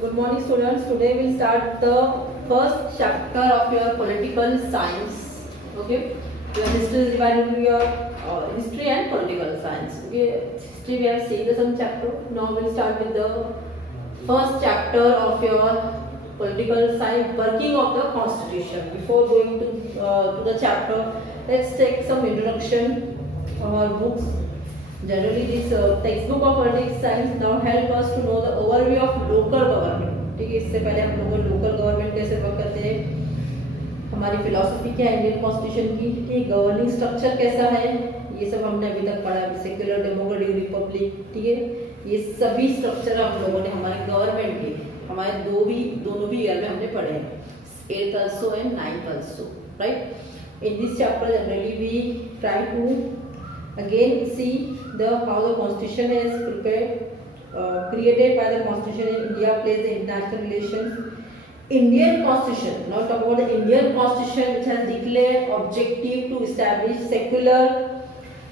Good morning, students. Today we'll start the first chapter of your political science. Okay, your history is divided into your history and political science. Okay, history we have seen the some chapter. Now we'll start with the first chapter of your political science, working of the constitution. Before going to the chapter, let's take some introduction of our books. Generally, this textbook of politics science now help us to know the overview of local government. ठीक है, इससे पहले हम लोगों local government कैसे वर्क करते हैं, हमारी फिलॉसफी क्या है इंडियन कॉन्स्टिट्यूशन की, ठीक, गवर्निंग स्ट्रक्चर कैसा है, ये सब हमने अभी तक पढ़ा है, सेक्युलर डेमोक्रेटिक रिपब्लिक, ठीक है, ये सभी स्ट्रक्चर हम लोगों ने हमारे गवर्नमेंट के हमारे दोनों भी ईयर में हमने पढ़े हैं, 8th also and 9th also, right? In this chapter generally we try to again see how the constitution is prepared, created by the constitution in India plays the international relations. Indian constitution, now talk about the Indian constitution which has declared objective to establish secular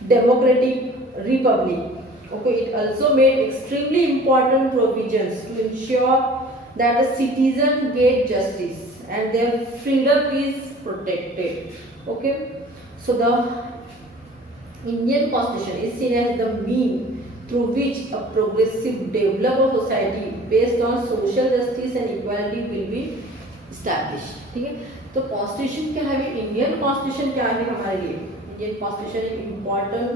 democratic republic. Okay, it also made extremely important provisions to ensure that the citizen get justice and their freedom is protected. Okay, so the Indian constitution is seen as the mean through which a progressive developed society based on social justice and equality will be established. ठीक है, तो कॉन्स्टिट्यूशन क्या है, Indian constitution क्या है हमारे लिए, Indian constitution एक इम्पॉर्टेंट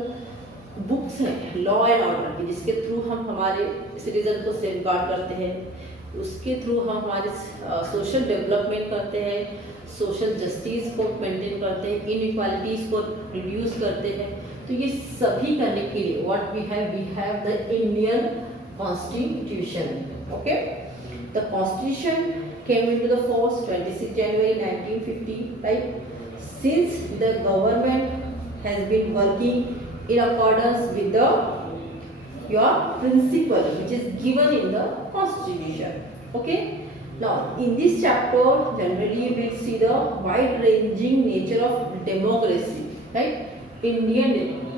बुक्स है लॉ एंड ऑर्डर की, जिसके थ्रू हम हमारे सिटीजन को सेफगार्ड करते हैं, उसके थ्रू हम हमारे सोशल डेवलपमेंट करते हैं, सोशल जस्टिस को मेंटेन करते हैं, इनइक्वालिटीज को रिड्यूस करते हैं। तो ये सभी करने के लिए what we have the Indian constitution. Okay, the constitution came into the force 26 January 1950, right? Since the government has been working in accordance with the your principle which is given in the constitution. Okay, now in this chapter generally we will see the wide ranging nature of democracy, right? Indian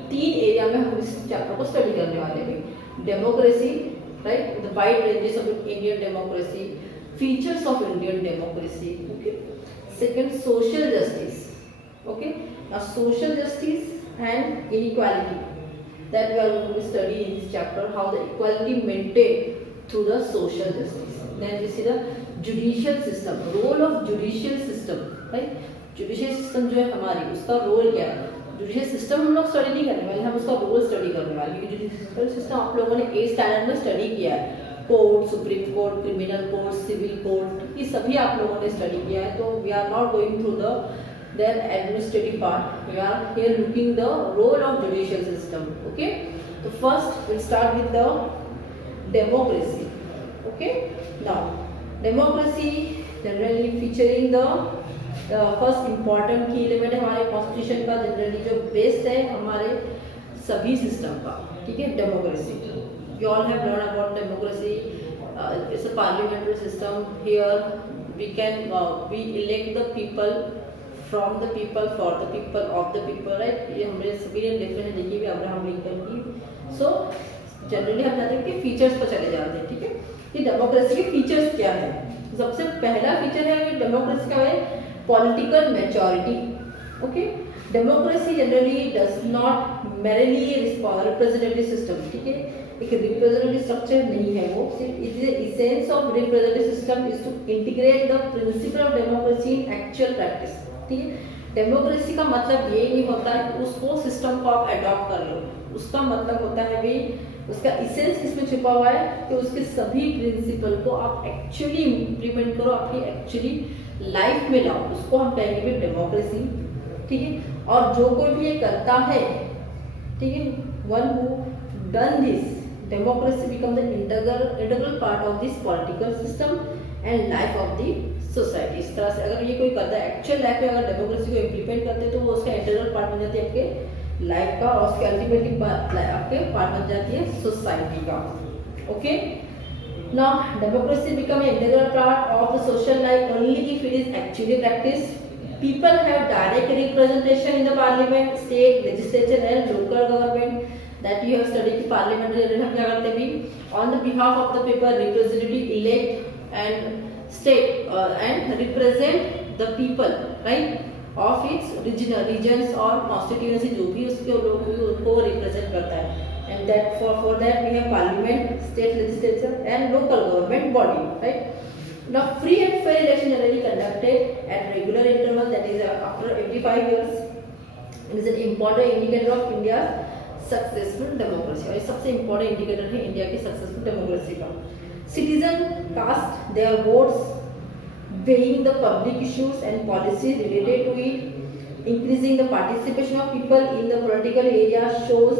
तीन एरिया में हम इस चैप्टर को स्टडी करने वाले हैं, democracy, right, the wide ranges of Indian democracy, features of Indian democracy, okay, second social justice, okay, now social justice and inequality that we are going to study in this chapter, how the equality maintained through the social justice. Then we see the judicial system, role of judicial system, right? Judicial system जो है हमारी, उसका रोल क्या है? Judicial system हम लोग स्टडी नहीं करने वाले, हम उसका रोल स्टडी करने वाले, क्योंकि जुडिशियल सिस्टम आप लोगों ने 8th स्टैंडर्ड में स्टडी किया है, court, supreme court, criminal court, civil court, ये सभी आप लोगों ने स्टडी किया है। तो we are not going through the their administrative part, we are here looking the role of judicial system. Okay, so first we'll start with the democracy. Okay, now democracy generally featuring the first important key element है हमारे constitution का, generally जो based है हमारे सभी system का, ठीक है, democracy. You all have learned about democracy. It's a parliamentary system. Here we can we elect the people from the people, for the people, of the people, right? ये हमने सभी ने डेफिनेशन देखी भी अब्राहम लिंकन की। सो जनरली हम जानते हैं कि फीचर्स पर चले जाते हैं, ठीक है, कि डेमोक्रेसी के फीचर्स क्या है। सबसे पहला फीचर है कि डेमोक्रेसी का है political maturity. Okay, democracy generally does not merely representative system, ठीक है, एक रिप्रेजेंटेटिव स्ट्रक्चर नहीं है वो, it is the essence of representative system is to integrate the principle of democracy in actual practice. ठीक है, डेमोक्रेसी का मतलब ये नहीं होता है कि उसको सिस्टम को आप अडॉप्ट कर लो, उसका मतलब होता है भी उसका इसेंस किसमें छुपा हुआ है कि उसके सभी प्रिंसिपल को आप एक्चुअली इम्प्लीमेंट करो, आपकी एक्चुअली लाइफ में लाओ, उसको हम कहेंगे भी डेमोक्रेसी। ठीक है, और जो कोई भी ये करता है, ठीक है, one who done this, democracy become the integral part of this political system and life of the society. इस तरह से अगर ये कोई करता है एक्चुअल लाइफ में, अगर डेमोक्रेसी को इम्प्लीमेंट करते हैं तो वो उसका इंटीग्रल पार्ट बन जाती है आपके लाइफ का, और उसके अल्टीमेटली आपके पार्ट बन जाती है सोसाइटी का। Okay, now democracy become a integral part of the social life only if it is actually practice. People have direct representation in the parliament, state legislature and local government that you have studied parliamentary हम क्या करते भी on the behalf of the people representative elect and state and represent the people, right, of its regions or constituency, जो भी उसके लोग उनको represent करता है. And that for that we have parliament, state legislature and local government body, right. Now free and fair election generally conducted at regular intervals, that is after every 5 years. It is an important indicator of India's successful democracy, और ये सबसे important indicator है India की successful democracy का. Citizen cast their votes weighing the public issues and policies related to it, increasing the participation of people in the political area shows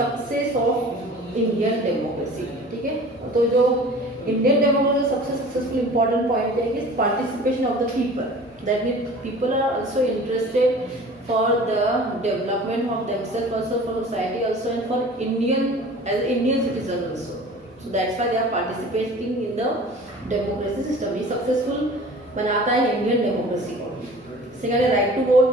success of Indian democracy. ठीक है, तो जो Indian democracy सबसे successful important point है कि participation of the people, that means people are also interested for the development of themselves also, for society also, and for Indian as Indian citizens also. So that's why they are participating in the democracy system. ये successful बनाता है Indian democracy को. Secondly, right to vote.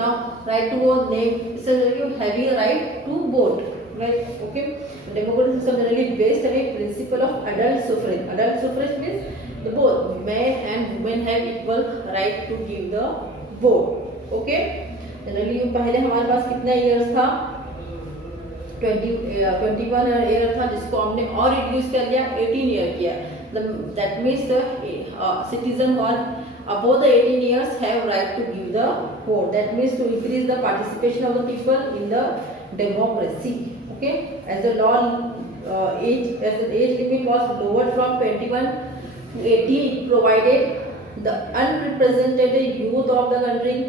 Now right to vote name says you having a right to vote, right? Okay. Democracy system generally based on a principle of adult suffrage. Adult suffrage means the both men and women have equal right to give the vote. Okay. Generally पहले हमारे पास कितना ईयर्स था, 21 ईयर था, जिसको हमने और रिड्यूस कर लिया 18 ईयर किया. That means the citizen who are above the 18 years have right to give the vote. That means to increase the participation of the people in the democracy. Okay, as the law age limit was lowered from 21 to 18, it provided the unrepresented youth of the country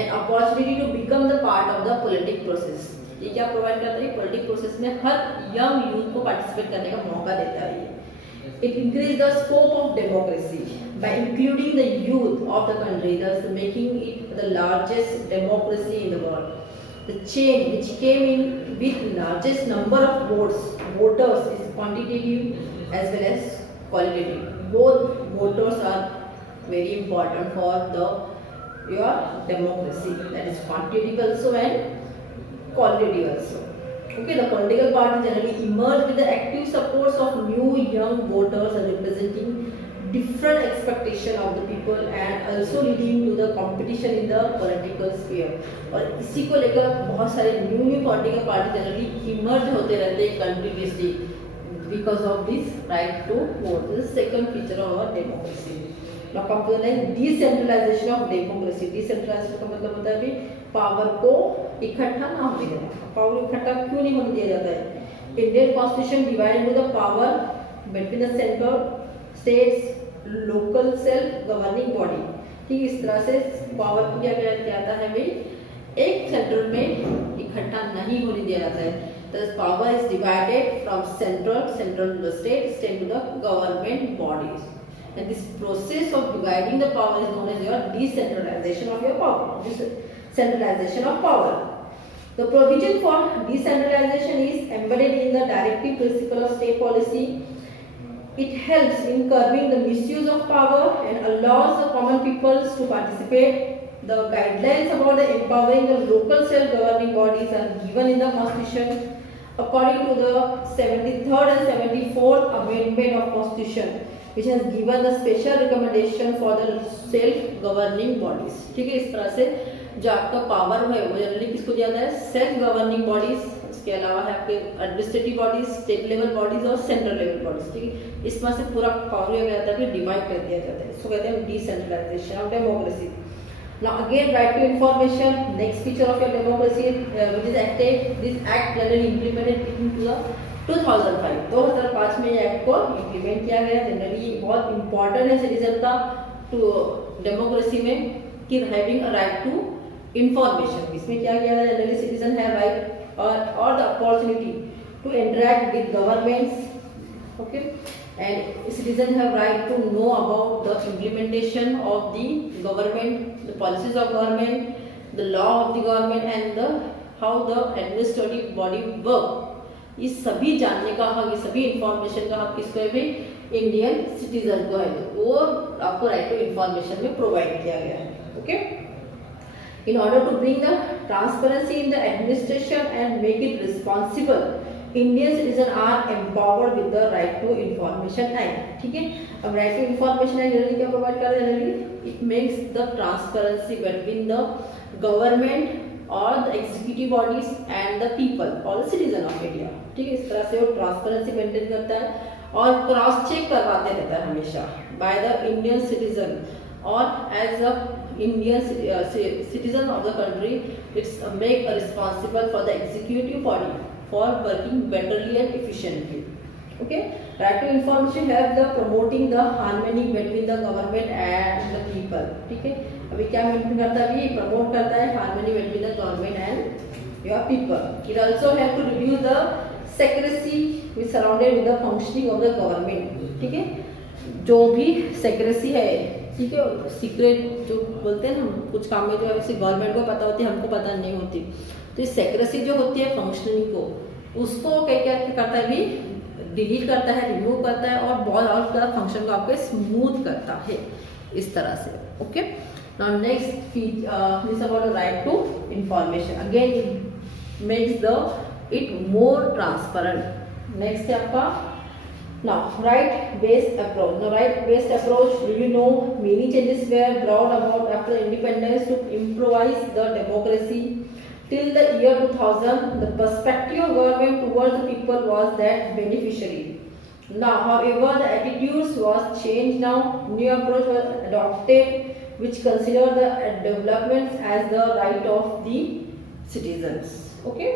an opportunity to become the part of the politic process. ये क्या प्रोवाइड करता है? Politic process में हर young youth को पार्टिसिपेट करने का मौका देता है. It increase the scope of democracy by including the youth of the country, thus making it the largest democracy in the world. The change which came in with largest number of voters is quantitative as well as qualitative. Both voters are very important for the your democracy, that is quantitative also and qualitative also. Okay, the political party generally emerge with the active supports of new young voters and representing different expectation of the people and also leading to the competition in the political sphere. और इसी को लेकर बहुत सारे new political party generally emerge होते रहते हैं continuously because of this right to vote. This is second feature of our democracy. Now come to the next, decentralization of democracy. Decentralization का मतलब होता है कि पावर को इकट्ठा ना होने देना. पावर इकट्ठा क्यों नहीं होने दिया जाता है? Indian Constitution divided into the power between the central, states, local self governing body. ठीक इस तरह से पावर को क्या कहता है भाई, एक सेंटर में इकट्ठा नहीं होने दिया जाता है. Thus power is divided from central to the state to the government bodies. And this process of dividing the power is known as your decentralization of your power. Decentralization of power. The provision for decentralization is embedded in the directive principle of state policy. It helps in curbing the misuse of power and allows the common peoples to participate. The guidelines about the empowering the local self-governing bodies are given in the Constitution according to the 73rd and 74th Amendment of Constitution, which has given the special recommendation for the self-governing bodies. ठीक है, इस तरह से जो आपका पावर है वो जनरली किसको दिया जाता है? Self governing bodies. उसके अलावा है आपके administrative bodies, state level bodies और सेंट्रल लेवल बॉडीज. ठीक है, इसमें से पूरा पावर क्या जाता है, डिवाइड कर दिया जाता है. इसको कहते हैं decentralisation of democracy. Now again, right to information, next feature of your democracy, which is active. This act generally implemented into the 2005. 2005 में ये एक्ट को इम्प्लीमेंट किया गया. जनरली बहुत इंपॉर्टेंट है सिटीजन का टू डेमोक्रेसी में कि having a right to information. इसमें क्या किया है, जनरली सिटीजन है राइट और the opportunity to interact with governments. Okay, and citizens have right to know about the implementation of the government, the policies of government, the law of the government and the how the administrative body work. ये सभी जानने का हक, ये सभी इंफॉर्मेशन का हक किसको है भाई? इंडियन सिटीजन को है. तो वो आपको राइट टू इंफॉर्मेशन में प्रोवाइड किया गया है. Okay, in order to bring the transparency in the administration and make it responsible, Indian citizen are empowered with the right to information act. ठीक है, अब right to information act generally क्या provide कर रहा है? Generally it makes the transparency between the government और the executive bodies and the people और the citizen of India. ठीक है, इस तरह से वो ट्रांसपेरेंसी मेंटेन करता है और क्रॉस चेक करवाते रहता है हमेशा बाय द इंडियन सिटीजन और as a Indian citizen of the country, it's make responsible for the executive body for working betterly and efficiently. Okay, right to information help the promoting the harmony between the government and the people. ठीक है, अभी क्या मेंटेन करता है? ये प्रमोट करता है harmony between the government and your people. It also help to reduce the secrecy which surrounded with the functioning of the government. ठीक है, जो भी secrecy है, ठीक है, सीक्रेट जो बोलते हैं हम, कुछ काम में जो है सिर्फ गवर्नमेंट को पता होती है, हमको पता नहीं होती, तो ये सेक्रेसी जो होती है फंक्शनिंग को, उसको क्या क्या करता है? भी डिलीट करता है, रिमूव करता है और बहुत और ज़्यादा फंक्शन को आपके स्मूथ करता है इस तरह से। Okay, now next this about right to information, again it makes the it more transparent. Next है आपका now right-based approach. Now right-based approach, you know, many changes were brought about after independence to improvise the democracy. Till the year 2000, the perspective of government towards the people was that beneficiary. Now, however, the attitudes was changed. Now, new approach was adopted, which consider the developments as the right of the citizens. Okay.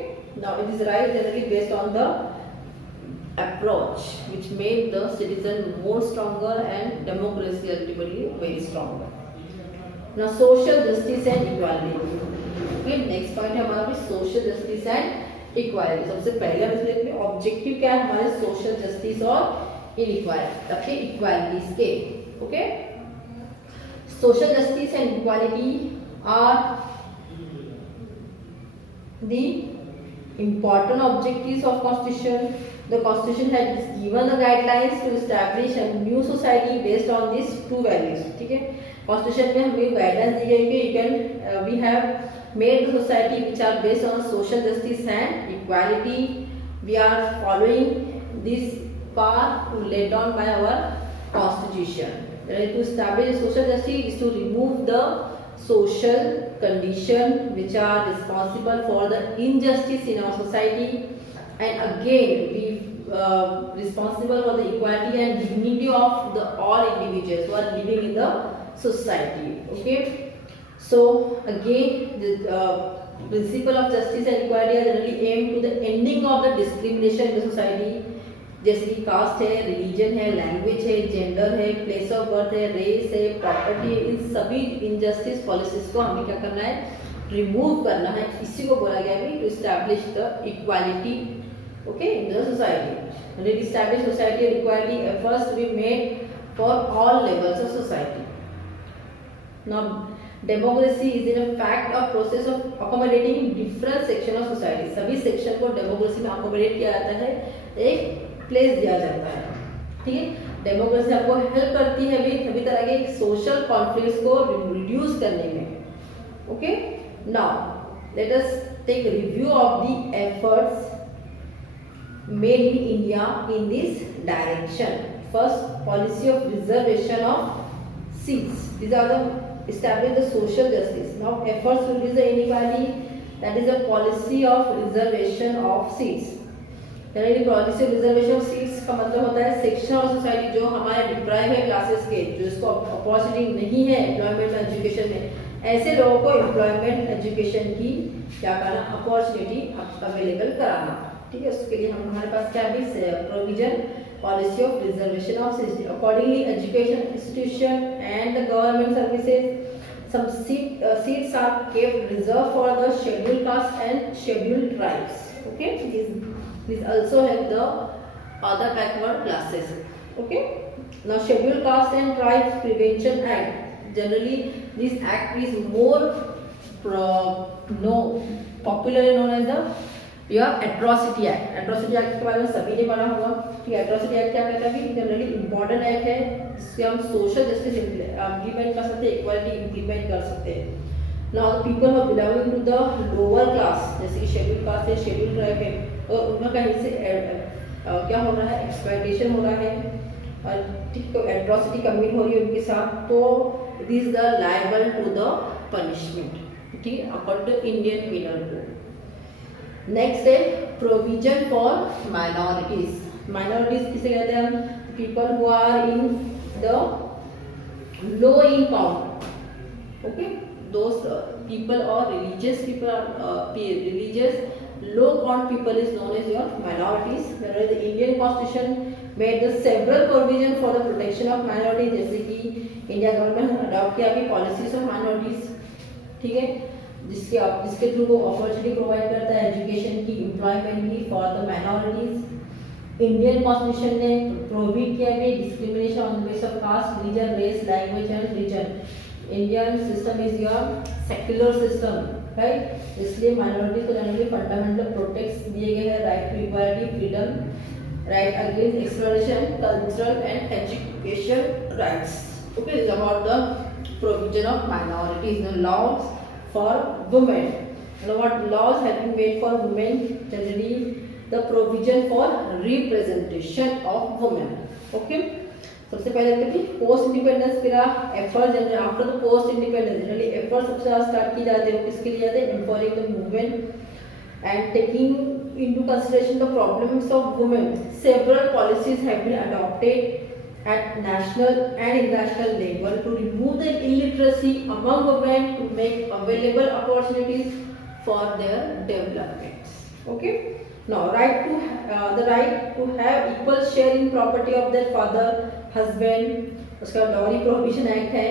Now, it is right generally based on the approach which made the citizen more stronger and democracy ultimately very stronger. Now social justice and equality. Okay, next point है हमारा social justice and equality. सबसे पहले हम इसमें देखते हैं ऑब्जेक्टिव क्या है हमारे social justice और इक्वालिटी, इक्वालिटीज के। Okay, social justice and equality are the important objectives of constitution. The constitution has given the guidelines to establish a new society based on these two values. ठीक है, constitution में हमें guidelines दी गई कि you can we have made the society which are based on social justice and equality. We are following this path laid down by our constitution. To establish social justice is to remove the social condition which are responsible for the injustice in our society, and again we responsible for the equality and dignity of the all individuals who are living in the society. Okay, so again the principle of justice and equality are generally aimed to the ending of the discrimination in the society, जैसे कि कास्ट है, रिलीजन है, लैंग्वेज है, जेंडर है, place of birth है, रेस है, प्रॉपर्टी है, इन सभी इनजस्टिस पॉलिसीज को हमें क्या करना है? रिमूव करना है। इसी को बोला गया है to establish the equality, okay, in the society. To establish society and equality efforts to be made for all levels of society. Now democracy is in fact a process of accommodating different section of society. सभी section को democracy में accommodate किया जाता है, एक प्लेस दिया जाता है। ठीक है, डेमोक्रेसी आपको हेल्प करती है सभी तरह के सोशल कॉन्फ्लिक्ट्स को रिड्यूस करने में। Okay, now let us take review of the efforts made in India in this direction. First, policy of reservation of seats, these are the establish the social justice. Now efforts to reduce the inequality, that is a policy of reservation of seats. यानी policy of reservation of seats का मतलब होता है section of society जो हमारे डिप्राइव है क्लासेस के, जो इसको अपॉर्चुनिटी नहीं है एम्प्लॉयमेंट में, एजुकेशन में, ऐसे लोगों को एम्प्लॉयमेंट एजुकेशन की क्या करना, अपॉर्चुनिटी अवेलेबल कराना। ठीक है, उसके लिए हमारे पास क्या भी provision, policy of reservation of seats. Accordingly education institution and the government services some seats are kept reserved for the scheduled caste and scheduled tribes. Okay, this also help the other backward classes. Okay, now scheduled caste and tribes prevention act, generally this act is more popularly known as the your atrocity act. Atrocity act के बारे में सभी ने पढ़ा होगा। ठीक है, atrocity act क्या कहता है कि जनरली इम्पोर्टेंट एक्ट है जिससे हम सोशल जस्टिस इम्प्लीमेंट कर सकते हैं, इक्वालिटी इम्प्लीमेंट कर सकते हैं। Now the people who belonging to the lower class, जैसे कि शेड्यूल कास्ट है, शेड्यूल ट्राइब है, और उनका कहीं से क्या हो रहा है, एक्सप्लॉयटेशन हो रहा है और ठीक तो एट्रॉसिटी कमिट हो रही है उनके साथ, तो this the liable to the punishment, ठीक है, according to Indian penal code. Next है प्रोविजन फॉर माइनॉरिटीज। माइनॉरिटीज किसे कहते हैं हम? People who are in the low income, okay, those people or religious people are religious low count people is known as your minorities. Whereas the Indian Constitution made the several provision for the protection of minorities, जैसे कि India government adopt किया अभी policies of minorities, ठीक है, जिसके थ्रू वो opportunity provide करता है एजुकेशन की, एम्प्लॉयमेंट की for the minorities. Indian constitution ने प्रोहिबिट किया है discrimination on the base of caste, religion, race, language and region. Indian system is your secular system, right, इसलिए माइनॉरिटीज को जनरली फंडामेंटल प्रोटेक्ट्स दिए गए हैं, right to equality, freedom, right against exploitation, cultural and education rights. Okay, this is about the provision of minorities. The laws for women. Now, what laws have been made for women? Generally, the provision for representation of women. Okay. सबसे पहले देखते हैं post independence फिर effort generally after the post independence generally effort सबसे ज़्यादा स्टार्ट की जाती है, किसके लिए जाते हैं? Empowering the movement and taking into consideration the problems of women, several policies have been adopted at national and international level to remove the illiteracy among women, to make available opportunities for their development. Okay, now the right to have equal share in property of their father, husband, उसका dowry prohibition act है,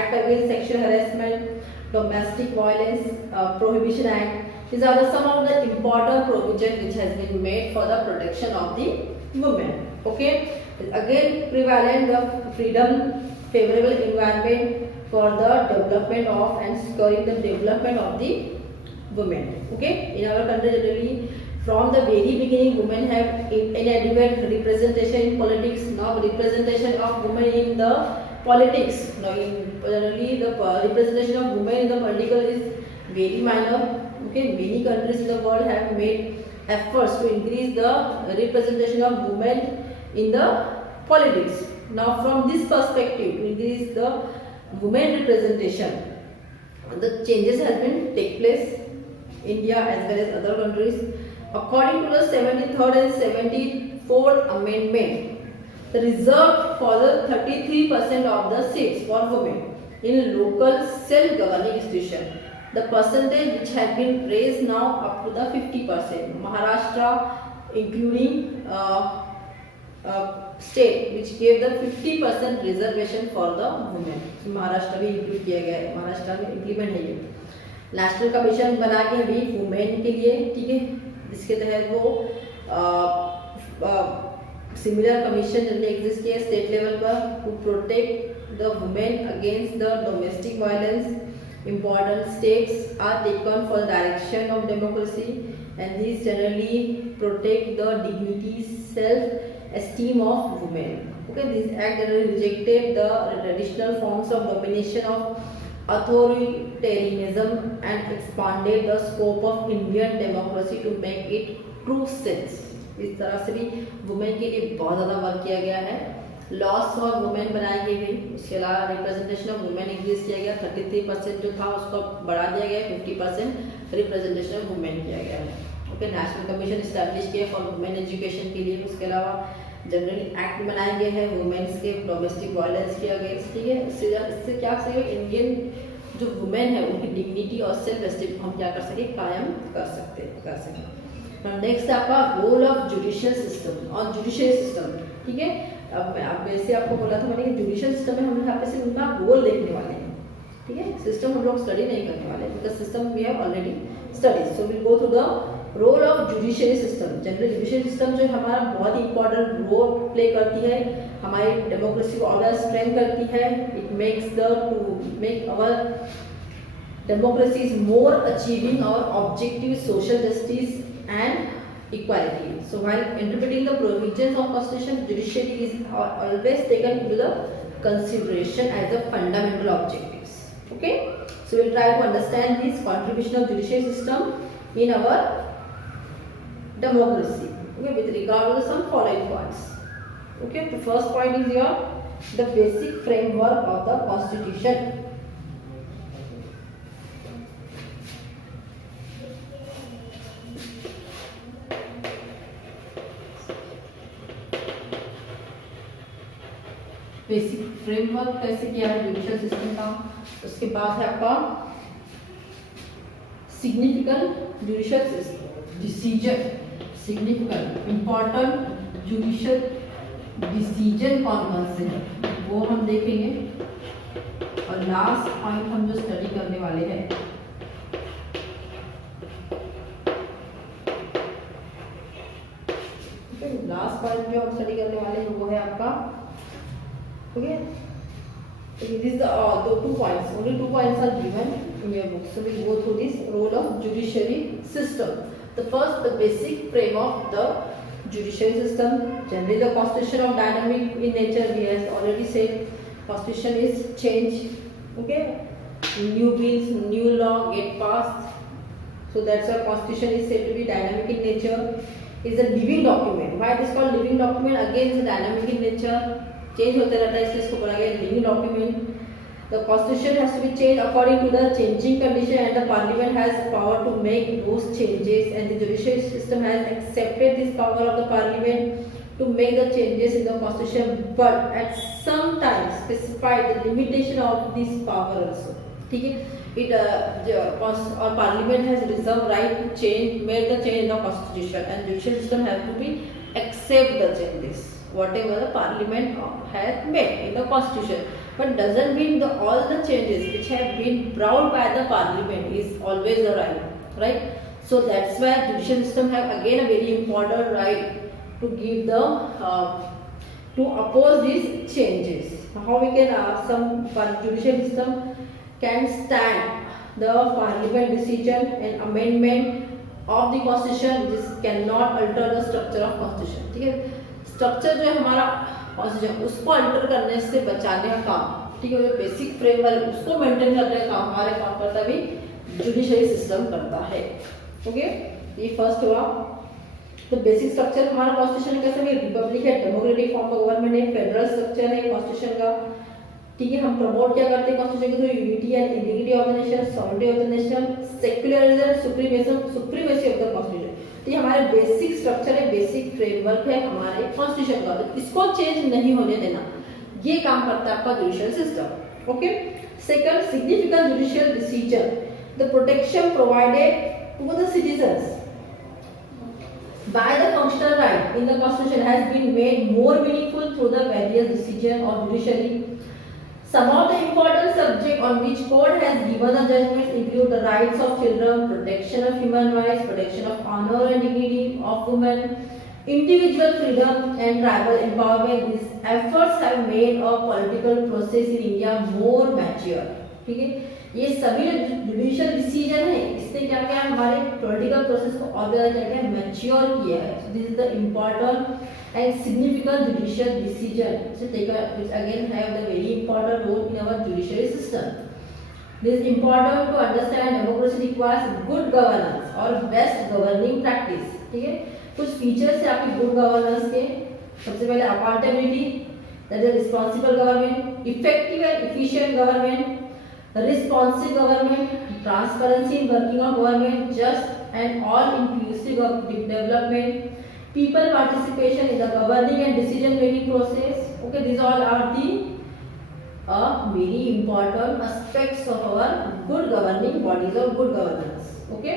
act against sexual harassment, domestic violence prohibition act. These are some of the important provisions which has been made for the protection of the women. Okay, again prevalent the freedom, favorable environment for the development of and securing the development of the women. Okay, in our country generally from the very beginning women have inadequate representation in politics. Now representation of women in the politics, now in generally the representation of women in the political is very minor. Okay, many countries in the world have made efforts to increase the representation of women in the politics. Now from this perspective, to increase the women representation, the changes have been take place India as well as other countries. According to the 73rd and 74th amendment, the reserved for the 33% of the seats for women in local self-governing institution. The percentage which has been raised now up to the 50%. Maharashtra, including state which gave the 50% reservation for the women. Maharashtra भी इंक्लूड किया गया है, महाराष्ट्र में इम्प्लीमेंट है ये। National commission बना के अभी वुमेन के लिए, ठीक है, जिसके तहत वो सिमिलर कमीशन जनरली एग्जिस्ट किया स्टेट लेवल पर to protect the women against the domestic violence. Important steps are taken for the direction of democracy, and these generally protect the dignity, self-esteem of women. Okay, this act generally rejected the traditional forms of domination of authoritarianism and expanded the scope of Indian democracy to make it true sense. इस तरह से भी वुमेन के लिए बहुत ज़्यादा वर्क किया गया है. लॉस फॉर वुमेन बनाई गई, उसके अलावा रिप्रेजेंटेशन ऑफ वुमेन इंक्रीज किया गया, 33% जो था उसको बढ़ा दिया गया, 50% रिप्रेजेंटेशन ऑफ वुमेन किया गया है. ओके, नेशनल कमीशन इस्टेब्लिश किया फॉर वुमेन एजुकेशन के लिए. उसके अलावा जनरली एक्ट बनाए गए हैं वुमेन्स के डोमेस्टिक वायलेंस के अगेंस्ट, ठीक है. इससे क्या सके इंडियन जो वुमेन है उनकी डिग्निटी और सेल्फ एस्टीम हम क्या कर सके, कायम कर सकें. नेक्स्ट आपका रोल ऑफ जुडिशियल सिस्टम और जुडिशियल सिस्टम, ठीक है. अब वैसे आपको बोला था मैंने कि जुडिशियल सिस्टम में हम यहाँ पे सिर्फ उनका रोल देखने वाले हैं, ठीक है. सिस्टम हम लोग स्टडी नहीं करने वाले, because system we have already studies. So will go through the role of judicial system. Generally judicial system जो हमारा बहुत ही इंपॉर्टेंट रोल प्ले करती है, हमारी डेमोक्रेसी को और स्ट्रेंथ करती है. It makes the two make our democracy is more achieving our objective social justice and equality. So while interpreting the provisions of constitution, judiciary is always taken into the consideration as the fundamental objectives. Okay, so we'll try to understand this contribution of judicial system in our democracy. Okay, with regard to some following points. Okay, the first point is your the basic framework of the constitution. Basic framework कैसे किया है judicial system का. उसके बाद है आपका significant judicial decision, significant important judicial decision कौन कौन से हैं वो हम देखेंगे. और लास्ट पॉइंट हम जो स्टडी करने वाले हैं लास्ट पॉइंट जो हम स्टडी करने वाले हैं वो है आपका. Okay, this is the 2 points. Only 2 points are given in your book. So we will go through this role of judiciary system. The first, the basic frame of the judiciary system. Generally, the constitution of dynamic in nature. We have already said, constitution is changed. Okay, new bills, new law get passed. So that's why constitution is said to be dynamic in nature. Is a living document. Why it is called living document? Again, it's dynamic in nature. Change होते रहता है इसलिए इसको बोला गया living document. The constitution has to be change according to the changing condition and the parliament has power to make those changes and the judicial system has accepted this power of the parliament to make the changes in the constitution but at some time specified the limitation of this power also. ठीक है, it और parliament has reserve right to change make the change in the constitution and judicial system have to be accept the changes whatever the parliament has made in the constitution, but doesn't mean all the changes which have been brought by the parliament is always the right. So that's why judicial system have again a very important right to give the to oppose these changes. How we can some judicial system can stand the parliament decision and amendment of the constitution. This cannot alter the structure of constitution. ठीक है, स्ट्रक्चर जो है हमारा कॉन्स्टिट्यूशन उसको अल्टर करने से बचाने का काम. ठीक है, जो बेसिक फ्रेमवर्क उसको मेंटेन करने का काम हमारे काम करता भी जुडिशरी सिस्टम करता है. ओके, ये फर्स्ट हुआ. तो बेसिक स्ट्रक्चर हमारा कॉन्स्टिट्यूशन कैसा है, रिपब्लिक है, डेमोक्रेटिक फॉर्म का गवर्नमेंट है, फेडरल स्ट्रक्चर है कॉन्स्टिट्यूशन का. ठीक है, हम प्रमोट क्या करते हैं कॉन्स्टिट्यूशन के through, unity and integrity of the nation, sovereignty of the nation, secularism, supremacy of the constitution. तो ये हमारे बेसिक स्ट्रक्चर है, बेसिक फ्रेमवर्क है हमारे कॉन्स्टिट्यूशन का. तो इसको चेंज नहीं होने देना, ये काम करता है आपका judicial system. Okay, second, significant judicial decision, the protection provided to the citizens by the functional right in the constitution has been made more meaningful through the various decision of judiciary. Some of the important subjects on which court has given the judgments include the rights of children, protection of human rights, protection of honor and dignity of women, individual freedom and tribal empowerment. These efforts have made a political process in India more mature. ठीक है, ये सभी judicial decision है, इसने क्या किया हमारे political process को और ज्यादा क्या किया, मैच्योर किया है. So this is the important and significant judicial decision which again have the very important role in our judiciary system. This is important to understand democracy requires good governance or best governing practice. ठीक है, कुछ फीचर्स है आपकी good governance के. सबसे पहले accountability, that is responsible government, effective and efficient government, responsive government, transparency in working of government, just and all inclusive of development, people participation in the governing and decision making process. Okay, these all are the very important aspects of our good governing bodies or good governance. Okay,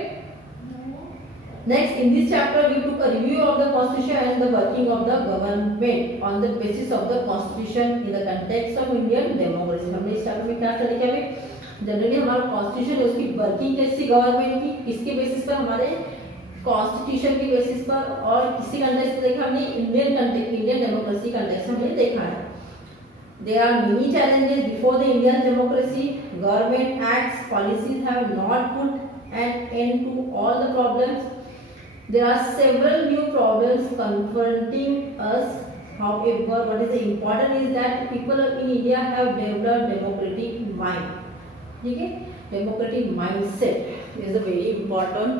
next in this chapter we took a review of the constitution and the working of the government on the basis of the constitution in the context of Indian democracy. हमने इस चैप्टर में क्या स्टडी किया है, जनरली हमारा कॉन्स्टिट्यूशन है उसकी वर्किंग कैसी गवर्नमेंट की, किसके बेसिस पर, हमारे कॉन्स्टिट्यूशन के बेसिस पर. और किसी कंटेक्स्ट में देखा हमने इंडियन डेमोक्रेसी कंटेक्स्ट हमने देखा है. There are many challenges before the Indian democracy. Government acts, policies have not put an end to all the problems. There are several new problems confronting us. However, what is important is that people in India have developed democratic mind. ठीक है, democratic mindset is a very important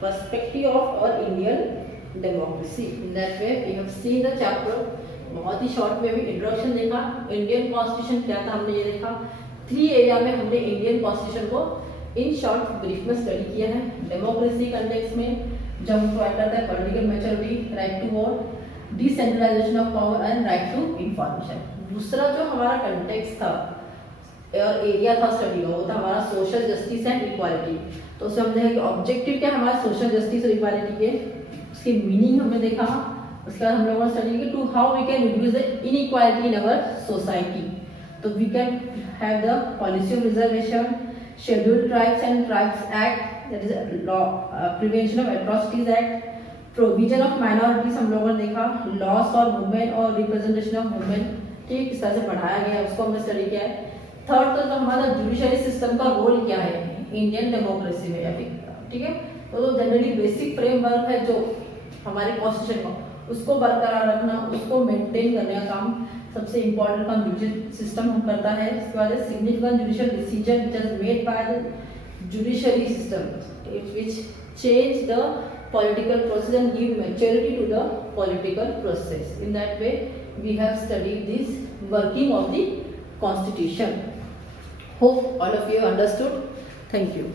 perspective of our Indian democracy. In that way we have seen the chapter. बहुत ही शॉर्ट में भी इंट्रोडक्शन देखा, Indian constitution क्या था हमने ये देखा, 3 एरिया में हमने इंडियन कॉन्स्टिट्यूशन को इन शॉर्ट ब्रीफ में स्टडी किया है। डेमोक्रेसी कंटेक्स्ट में जब हम प्रोवाइड करता है political maturity, right to vote, decentralisation of power and right to information. दूसरा जो हमारा कंटेक्स्ट था और एरिया था स्टडी का, वो था हमारा सोशल जस्टिस एंड इक्वालिटी। तो उसमें हमने देखा कि ऑब्जेक्टिव क्या हमारा सोशल जस्टिस और इक्वालिटी के, उसकी मीनिंग हमने देखा। उसके बाद हम लोगों ने स्टडी की to how we can reduce the inequality in our society. तो we can have the policy of reservation, scheduled tribes and tribes act, that is law prevention of atrocities act, provision of minorities हम लोगों ने देखा, laws for women और representation of women, ठीक किस तरह से पढ़ाया गया है उसको हमने स्टडी किया है। थर्ड तो हमारा जुडिशरी सिस्टम का रोल क्या है इंडियन डेमोक्रेसी में, या फिर ठीक है, तो जनरली बेसिक फ्रेमवर्क है जो हमारे कॉन्स्टिट्यूशन का, उसको बरकरार रखना, उसको मेंटेन करने का काम सबसे इम्पोर्टेंट काम जुडिशरी सिस्टम हम करता है। इसके बाद significant judicial decision which is made by the judiciary system which change the political process and give maturity to the political process. In that way we have studied this working of the constitution. Hope all of you understood. Thank you.